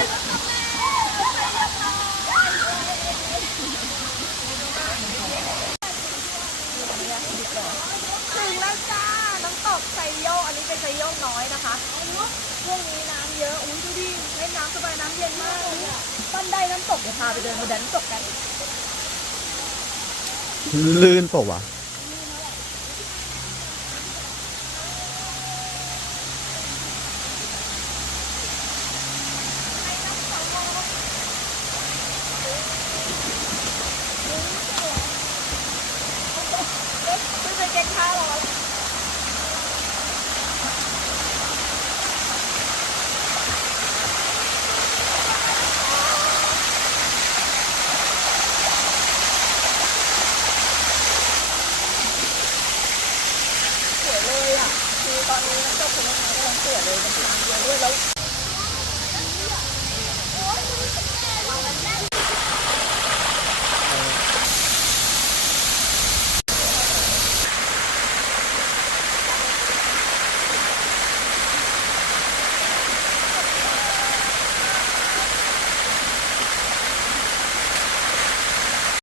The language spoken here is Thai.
ถึงแล้วจ้าน้ำตกไทรโยกอันนี้เป็นไทรโยกน้อยนะคะช่วงนี้น้ำเยอะอุ้ยดูดิเล่นน้ำสบายน้ำเย็นมากเลยอ่ะบันไดน้ำตกเดี๋ยวพาไปเดินบันไดน้ำตกกัน ลื่นเปล่าวะ